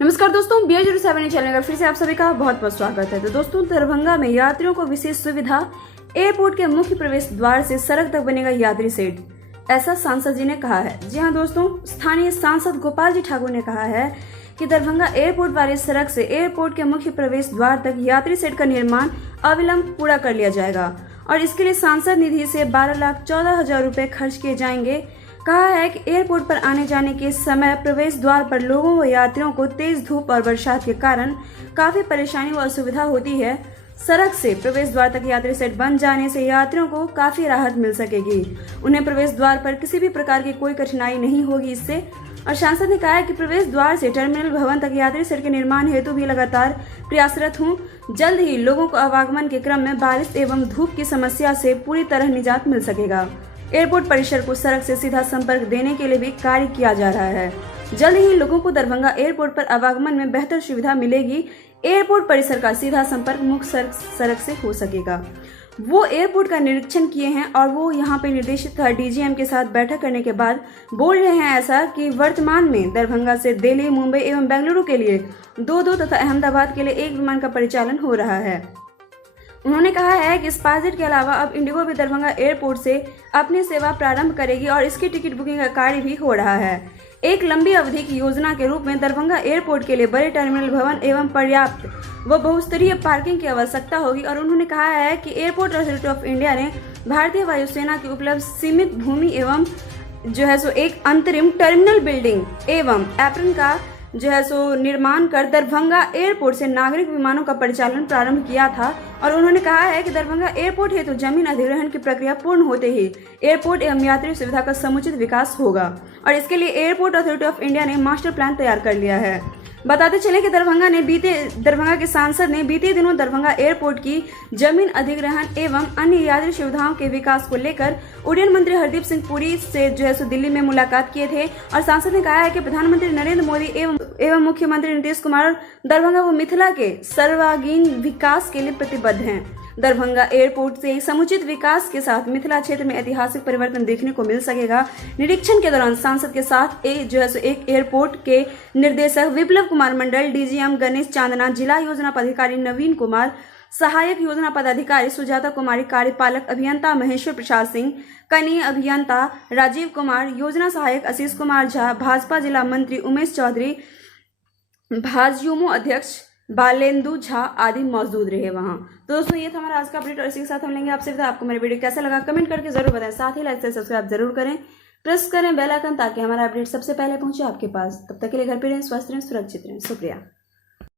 नमस्कार दोस्तों, BR07 channel पर फिर से आप सभी का बहुत बहुत स्वागत है। तो दोस्तों, दरभंगा में यात्रियों को विशेष सुविधा, एयरपोर्ट के मुख्य प्रवेश द्वार से सड़क तक बनेगा यात्री शेड, ऐसा सांसद जी ने कहा है। जी हां दोस्तों, स्थानीय सांसद गोपाल जी ठाकुर ने कहा है कि दरभंगा एयरपोर्ट वाली सड़क से एयरपोर्ट के मुख्य प्रवेश द्वार तक यात्री शेड का निर्माण अविलंब पूरा कर लिया जाएगा और इसके लिए सांसद निधि से 12,14,000 रुपए खर्च किए जाएंगे। कहा है कि एयरपोर्ट पर आने जाने के समय प्रवेश द्वार पर लोगों व यात्रियों को तेज धूप और बरसात के कारण काफी परेशानी व असुविधा होती है। सड़क से प्रवेश द्वार तक यात्री शेड बन जाने से यात्रियों को काफी राहत मिल सकेगी। उन्हें प्रवेश द्वार पर किसी भी प्रकार की कोई कठिनाई नहीं होगी इससे। और सांसद ने कहा है कि प्रवेश द्वार से टर्मिनल भवन तक यात्री शेड के निर्माण हेतु भी लगातार प्रयासरत हूँ। जल्द ही लोगों को आवागमन के क्रम में बारिश एवं धूप की समस्या से पूरी तरह निजात मिल सकेगा। एयरपोर्ट परिसर को सड़क से सीधा संपर्क देने के लिए भी कार्य किया जा रहा है। जल्द ही लोगों को दरभंगा एयरपोर्ट पर आवागमन में बेहतर सुविधा मिलेगी। एयरपोर्ट परिसर का सीधा संपर्क मुख्य सड़क से हो सकेगा। वो एयरपोर्ट का निरीक्षण किए हैं और वो यहाँ पे निर्देशित DGM के साथ बैठक करने के बाद बोल रहे हैं ऐसा कि वर्तमान में दरभंगा से दिल्ली, मुंबई एवं बेंगलुरु के लिए 2 तथा अहमदाबाद के लिए 1 विमान का परिचालन हो रहा है। उन्होंने कहा है कि स्पाइसजेट के अलावा अब इंडिगो भी दरभंगा एयरपोर्ट से अपनी सेवा प्रारंभ करेगी और इसकी टिकट बुकिंग का कार्य भी हो रहा है। एक लंबी अवधि की योजना के रूप में दरभंगा एयरपोर्ट के लिए बड़े टर्मिनल भवन एवं पर्याप्त व बहुस्तरीय पार्किंग की आवश्यकता होगी। और उन्होंने कहा है कि एयरपोर्ट अथॉरिटी ऑफ इंडिया ने भारतीय वायुसेना की उपलब्ध सीमित भूमि एवं एक अंतरिम टर्मिनल बिल्डिंग एवं एप्रन का निर्माण कर दरभंगा एयरपोर्ट से नागरिक विमानों का परिचालन प्रारंभ किया था। और उन्होंने कहा है कि दरभंगा एयरपोर्ट हेतु जमीन अधिग्रहण की प्रक्रिया पूर्ण होते ही एयरपोर्ट एवं यात्री सुविधा का समुचित विकास होगा और इसके लिए एयरपोर्ट अथॉरिटी ऑफ इंडिया ने मास्टर प्लान तैयार कर लिया है। बताते चले कि दरभंगा के सांसद ने बीते दिनों दरभंगा एयरपोर्ट की जमीन अधिग्रहण एवं अन्य यात्री सुविधाओं के विकास को लेकर उड्डयन मंत्री हरदीप सिंह पुरी से दिल्ली में मुलाकात किए थे। और सांसद ने कहा है कि प्रधानमंत्री नरेंद्र मोदी एवं मुख्यमंत्री नीतीश कुमार दरभंगा व मिथिला के सर्वांगीण विकास के लिए प्रतिबद्ध हैं। दरभंगा एयरपोर्ट से समुचित विकास के साथ मिथिला क्षेत्र में ऐतिहासिक परिवर्तन देखने को मिल सकेगा। निरीक्षण के दौरान सांसद के साथ एक एयरपोर्ट के निर्देशक विप्लव कुमार मंडल, DGM गणेश चांदना, जिला योजना पदाधिकारी नवीन कुमार, सहायक योजना पदाधिकारी सुजाता कुमारी, कार्यपालक अभियंता महेश्वर प्रसाद सिंह, कनीय अभियंता राजीव कुमार, योजना सहायक आशीष कुमार झा, भाजपा जिला मंत्री उमेश चौधरी, भाजयुमो अध्यक्ष बालेंदु झा आदि मौजूद रहे वहां। तो दोस्तों, ये था हमारा आज का अपडेट और इसी के साथ हम लेंगे आपसे विदा। आपको मेरा वीडियो कैसा लगा कमेंट करके जरूर बताएं। साथ ही लाइक से सब्सक्राइब जरूर करें, प्रेस करें बेल आइकन ताकि हमारा अपडेट सबसे पहले पहुंचे आपके पास। तब तक के लिए घर पे रहें, स्वस्थ रहें, सुरक्षित रहें। शुक्रिया।